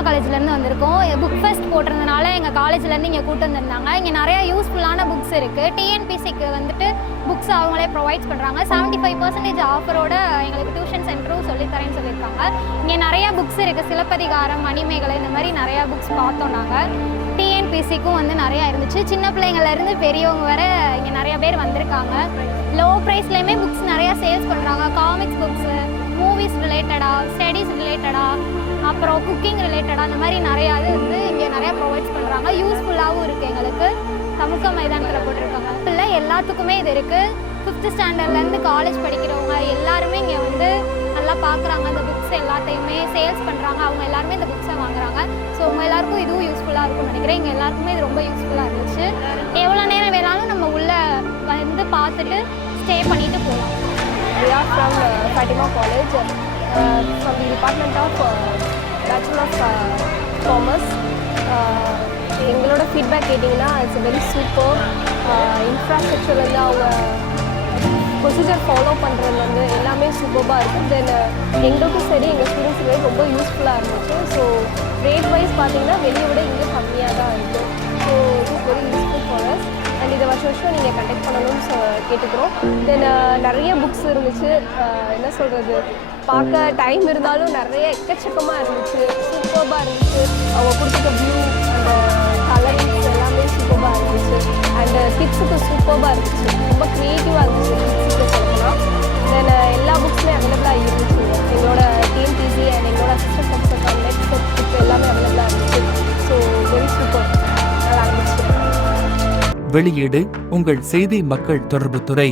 அண்ணா காலேஜ்லேருந்து வந்திருக்கோம். Book fest போட்டிருந்தனால எங்கள் காலேஜ்லேருந்து இங்கே கூட்டு வந்திருந்தாங்க. இங்கே நிறையா யூஸ்ஃபுல்லான புக்ஸ் இருக்குது. டிஎன்பிசிக்கு வந்துட்டு புக்ஸ் அவங்களே ப்ரொவைட்ஸ் பண்ணுறாங்க. 75% ஆஃபரோட எங்களுக்கு டியூஷன் சென்டரும் சொல்லித்தரேன்னு சொல்லியிருக்காங்க. இங்கே நிறையா புக்ஸ் இருக்குது. சிலப்பதிகாரம், மணிமேகலை, இந்த மாதிரி நிறையா புக்ஸ் பார்த்தோம். நாங்கள் டிஎன்பிசிக்கும் வந்து நிறையா இருந்துச்சு. சின்ன பிள்ளைங்கள்லேருந்து பெரியவங்க வர இங்கே நிறையா பேர் வந்திருக்காங்க. லோ ப்ரைஸ்லேயுமே புக்ஸ் நிறையா சேல்ஸ் பண்ணுறாங்க. காமிக்ஸ் புக்ஸு, மூவிஸ் ரிலேட்டடாக, ஸ்டடீஸ் ரிலேட்டடாக, அப்புறம் குக்கிங் ரிலேட்டடாக, அந்த மாதிரி நிறையா இது வந்து இங்கே நிறையா ப்ரொவைட்ஸ் பண்ணுறாங்க. யூஸ்ஃபுல்லாகவும் இருக்குது. எங்களுக்கு சமூக மைதானத்தில் போட்டிருக்காங்க. இல்லை எல்லாத்துக்குமே இது இருக்குது. 5th ஸ்டாண்டர்ட்லேருந்து காலேஜ் படிக்கிறவங்க எல்லாருமே இங்கே வந்து நல்லா பார்க்குறாங்க. அந்த புக்ஸ் எல்லாத்தையுமே சேல்ஸ் பண்ணுறாங்க. அவங்க எல்லாருமே இந்த புக்ஸை வாங்குறாங்க. ஸோ அவங்க எல்லாருக்கும் இதுவும் யூஸ்ஃபுல்லாக இருக்கும்னு நினைக்கிறேன். இங்கே எல்லாருக்குமே இது ரொம்ப யூஸ்ஃபுல்லாக இருந்துச்சு. எவ்வளோ நேரம் வேணாலும் நம்ம உள்ளே வந்து பார்த்துட்டு ஸ்டே பண்ணிவிட்டு போகலாம். We are from Fatima College, from the Department of Bachelor of Commerce. எங்களோட ஃபீட்பேக் கேட்டிங்கன்னா இட்ஸ் வெரி சூப்பர். இன்ஃப்ராஸ்ட்ரக்சர் வந்து அவங்க ப்ரொசீஜர் ஃபாலோ பண்ணுறது வந்து எல்லாமே சூப்பராக இருக்குது. தென் எங்களுக்கும் சரி எங்கள் ஸ்டூடெண்ட்ஸுக்கு ரொம்ப யூஸ்ஃபுல்லாக இருந்துச்சு. ஸோ ரேட் வைஸ் பார்த்தீங்கன்னா வெளியே விட இங்கே கம்மியாக தான் இருக்குது. So it is very useful for us. And இதை வருஷம் நீங்கள் கண்டக்ட் பண்ணணும்னு கேட்டுக்கிறோம். தென் நிறைய புக்ஸ் இருந்துச்சு. என்ன சொல்கிறது, பார்க்க டைம் இருந்தாலும் நிறைய எக்கச்சக்கமாக இருந்துச்சு. சூப்பராக இருந்துச்சு. அவங்க கொடுத்துருக்க வியூ, அந்த கலரிங்ஸ் எல்லாமே சூப்பராக இருந்துச்சு. அண்ட் கிட்ஸுக்கு சூப்பராக இருந்துச்சு. ரொம்ப க்ரியேட்டிவாக இருந்துச்சு கிட்ஸுக்கு சொல்லலாம். தென் எல்லா புக்ஸுமே அவைலபிளாக இருந்துச்சு. எங்களோட டிஎன்பிசி அண்ட் எங்களோட அசிஸ்டன்ட் ப்ரொஃபஸர் நெக்ஸ்ட் புக் எல்லாமே அவைலபிளாக இருந்துச்சு. ஸோ வெரி சூப்பர், நல்லா இருந்துச்சு. வெளியீடு உங்கள் செய்தி மக்கள் தொடர்புத்துறை.